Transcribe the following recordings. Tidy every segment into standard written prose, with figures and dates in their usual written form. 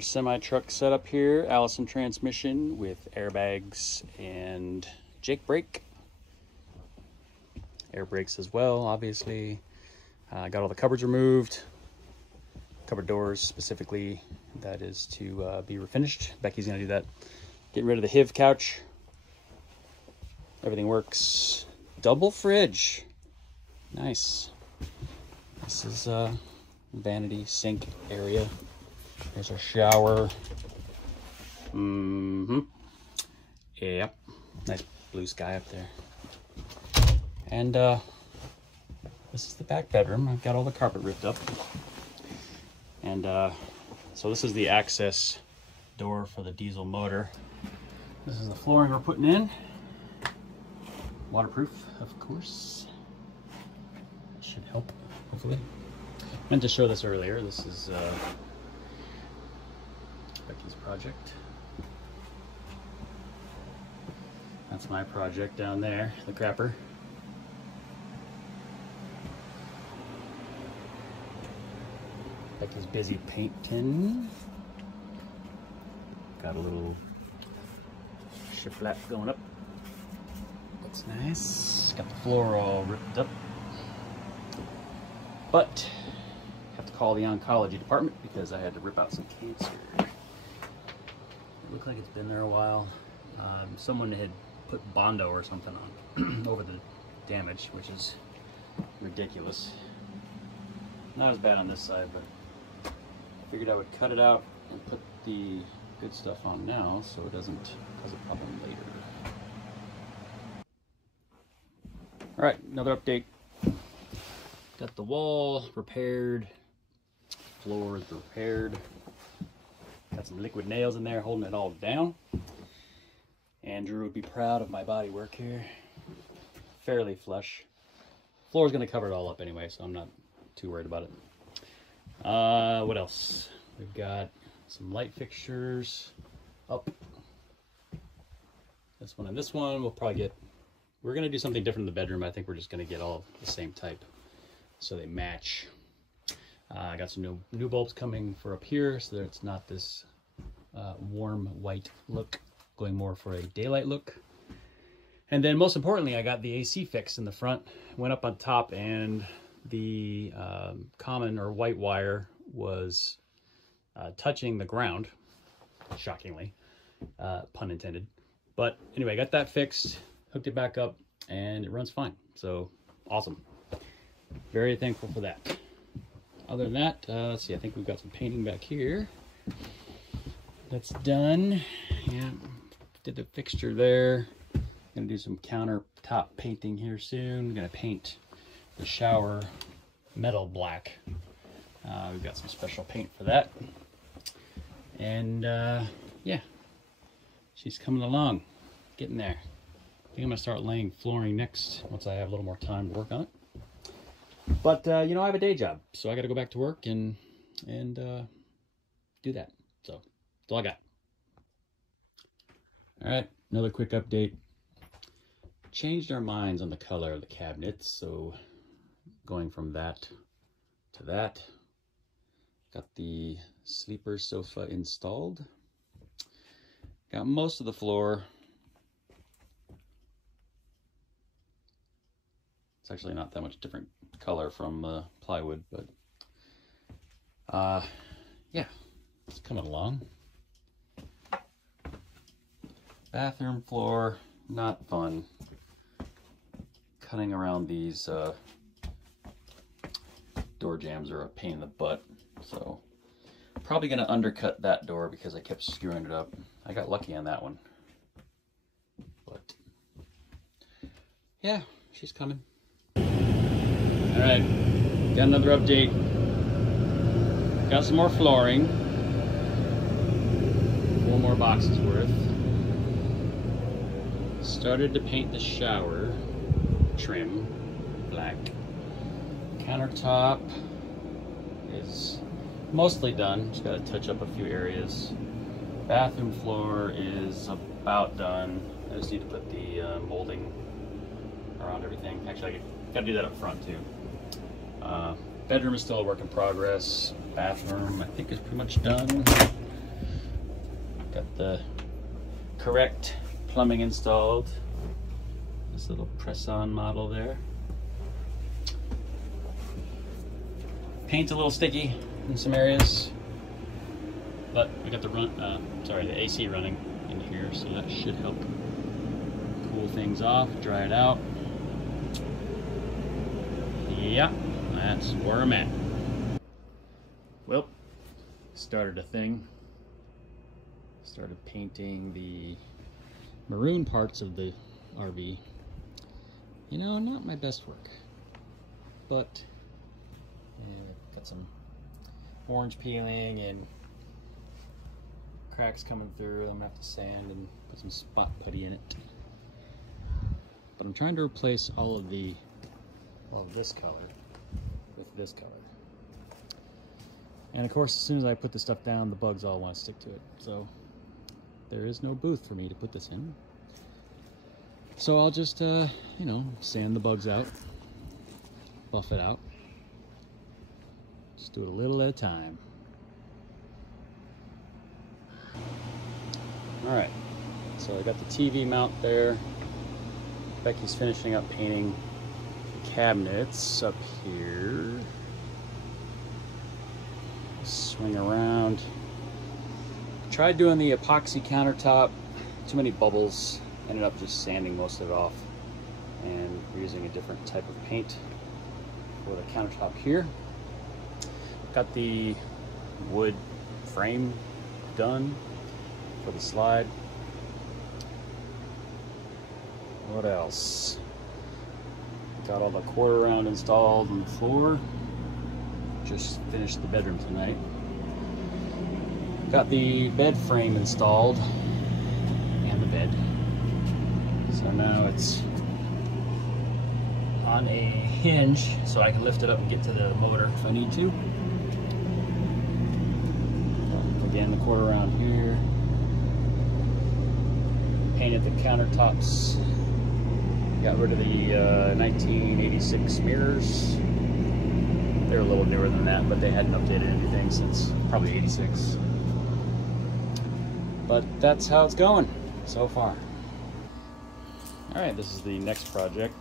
our semi-truck setup here. Allison transmission with airbags and Jake brake. Air brakes as well, obviously. Got all the cupboards removed. Cupboard doors specifically. That is to be refinished. Becky's gonna do that. Getting rid of the HIV couch. Everything works. Double fridge. Nice. This is vanity sink area. There's our shower. Yep. Nice blue sky up there. And this is the back bedroom. I've got all the carpet ripped up. And so this is the access door for the diesel motor. This is the flooring we're putting in. Waterproof, of course. That should help, hopefully. Meant to show this earlier. This is Becky's project. That's my project down there, the crapper. Becky's busy painting. Got a little shiplap going up. That's nice. Got the floor all ripped up. But have to call the oncology department because I had to rip out some cancer. It looked like it's been there a while. Someone had put Bondo or something on over the damage, which is ridiculous. Not as bad on this side, but I figured I would cut it out and put the good stuff on now so it doesn't cause a problem later. All right, another update. Got the wall repaired, floor is repaired. Got some liquid nails in there holding it all down. Andrew would be proud of my body work here. Fairly flush. Floor's gonna cover it all up anyway, so I'm not too worried about it. What else? We've got some light fixtures up. This one and this one we'll probably get. We're gonna do something different in the bedroom. I think we're just gonna get all the same type so they match. I got some new bulbs coming for up here so that it's not this warm white look, going more for a daylight look. And then most importantly, I got the AC fixed in the front. Went up on top and the common or white wire was touching the ground, shockingly, pun intended. But anyway, I got that fixed, hooked it back up, and it runs fine. So awesome. Very thankful for that. Other than that, let's see, I think we've got some painting back here. That's done. Yeah, did the fixture there. Gonna do some countertop painting here soon. Gonna paint the shower metal black. We've got some special paint for that. And yeah, she's coming along, getting there. I think I'm gonna start laying flooring next once I have a little more time to work on it. But you know, I have a day job, so I got to go back to work and do that. So that's all I got. All right, another quick update. Changed our minds on the color of the cabinets, so going from that to that. Got the sleeper sofa installed. Got most of the floor. It's actually not that much different color from plywood, but yeah, it's coming along. Bathroom floor, not fun. Cutting around these door jambs are a pain in the butt, so probably gonna undercut that door because I kept screwing it up. I got lucky on that one, but yeah, she's coming. All right, got another update. Got some more flooring. 4 more boxes worth. Started to paint the shower trim black. Countertop is mostly done. Just got to touch up a few areas. Bathroom floor is about done. I just need to put the molding around everything. Actually, I got to do that up front too. Bedroom is still a work in progress. Bathroom, I think, is pretty much done. the correct plumbing installed. This little press-on model there. Paint's a little sticky in some areas, but we got the the AC running in here, so that should help cool things off, dry it out. Yeah, that's where I'm at. Well, started a thing. Started painting the maroon parts of the RV. You know, not my best work, but yeah, got some orange peeling and cracks coming through. I'm gonna have to sand and put some spot putty in it. But I'm trying to replace all of this color with this color. And of course, as soon as I put this stuff down, the bugs all want to stick to it. So there is no booth for me to put this in. So I'll just, you know, sand the bugs out, buff it out. Just do it a little at a time. All right, so I got the TV mount there. Becky's finishing up painting the cabinets up here. Swing around. Tried doing the epoxy countertop, too many bubbles. Ended up just sanding most of it off and using a different type of paint for the countertop here. Got the wood frame done for the slide. What else? Got all the quarter round installed on the floor. Just finished the bedroom tonight. Got the bed frame installed and the bed. So now it's on a hinge so I can lift it up and get to the motor if I need to. Again, the quarter round here. Painted the countertops. Got rid of the 1986 mirrors. They're a little newer than that, but they hadn't updated anything since probably 86. But that's how it's going so far. All right, this is the next project.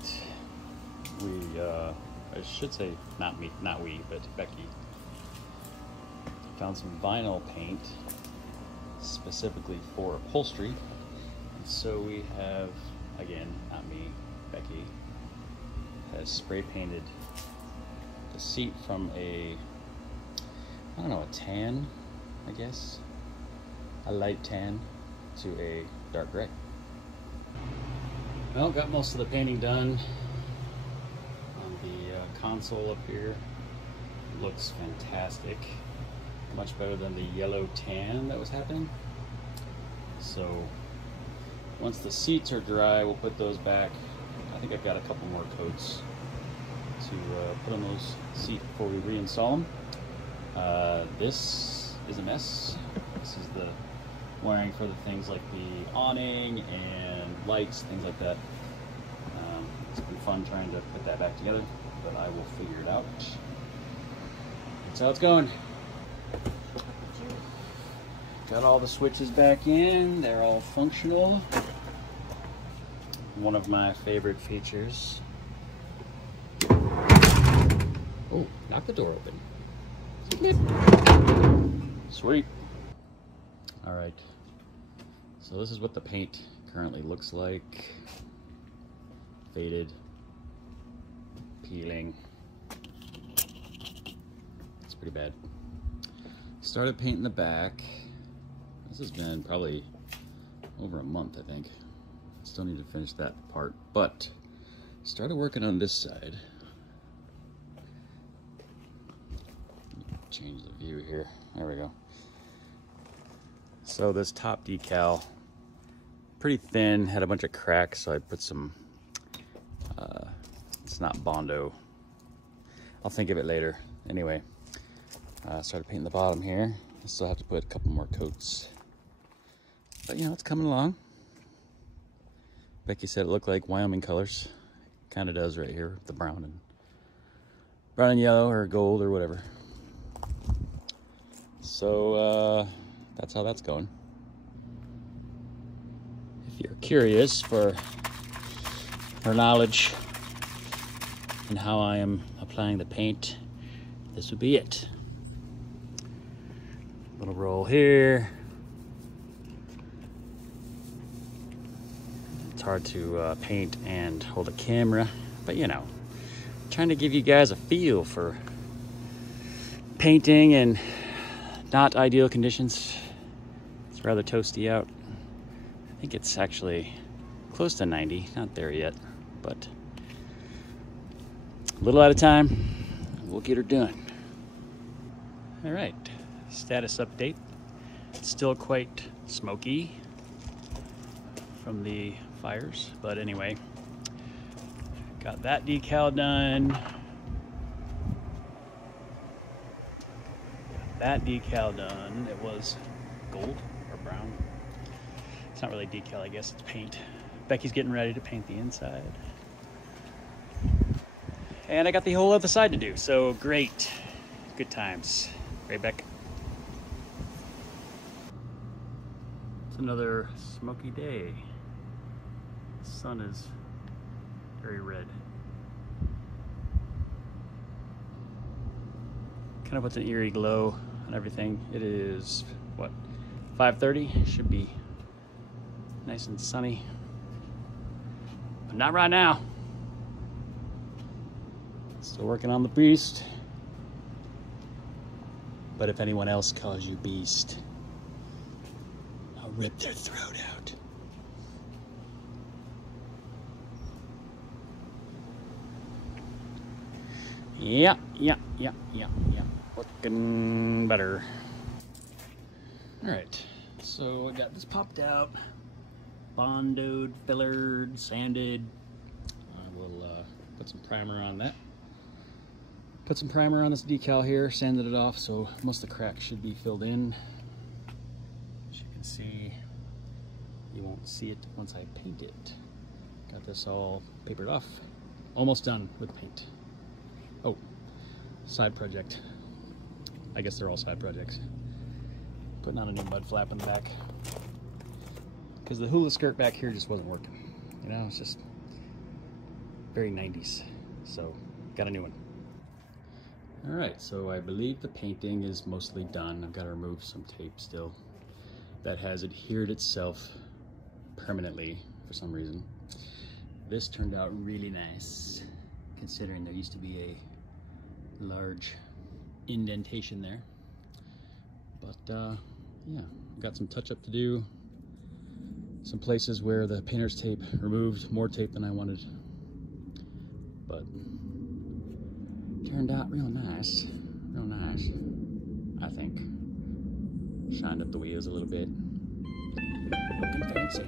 I should say not we, but Becki found some vinyl paint specifically for upholstery. And so we have, again, not me, Becki has spray painted the seat from a, I don't know, a tan, I guess, a light tan to a dark gray. Well, got most of the painting done on the console up here. Looks fantastic. Much better than the yellow tan that was happening. So once the seats are dry, we'll put those back. I think I've got a couple more coats to put on those seats before we reinstall them. This is a mess. This is the wiring for the things like the awning and lights, things like that. It's been fun trying to put that back together, but I will figure it out. That's how it's going. Got all the switches back in. They're all functional. One of my favorite features. Oh, knock the door open. Sweet. All right. So this is what the paint currently looks like. Faded. Peeling. It's pretty bad. Started painting the back. This has been probably over a month, I think. Still need to finish that part, but started working on this side. Change the view here. There we go. So this top decal, pretty thin, had a bunch of cracks, so I put some, it's not Bondo. I'll think of it later. Anyway, started painting the bottom here. I still have to put a couple more coats. But you know, it's coming along. Becki said it looked like Wyoming colors. Kind of does right here, the brown and yellow or gold or whatever. So that's how that's going. curious for knowledge and how I am applying the paint, this would be it. Little roll here. It's hard to paint and hold a camera, but you know, trying to give you guys a feel for painting in not ideal conditions. It's rather toasty out. I think it's actually close to 90, not there yet, but a little at a time, we'll get her done. All right, status update. It's still quite smoky from the fires, but anyway, got that decal done. That decal done. It was gold or brown. It's not really decal, I guess it's paint. Becky's getting ready to paint the inside. And I got the whole other side to do, so great. Good times. Right, Beck? It's another smoky day. The sun is very red. Kind of puts an eerie glow on everything. It is, what, 5:30? Should be nice and sunny. But not right now. Still working on the beast. But if anyone else calls you beast, I'll rip their throat out. Yeah. Looking better. All right, so I got this popped out, bondoed, fillered, sanded. I will put some primer on that. Put some primer on this decal here, sanded it off, so most of the cracks should be filled in. As you can see, you won't see it once I paint it. Got this all papered off. Almost done with paint. Oh, side project. I guess they're all side projects. Putting on a new mud flap in the back. Because the hula skirt back here just wasn't working. You know, it's just very 90s. So, got a new one. Alright, so I believe the painting is mostly done. I've got to remove some tape still that has adhered itself permanently for some reason. This turned out really nice, considering there used to be a large indentation there. But yeah, got some touch-up to do. Some places where the painter's tape removed more tape than I wanted. But turned out real nice, I think. Shined up the wheels a little bit. Looking fancy.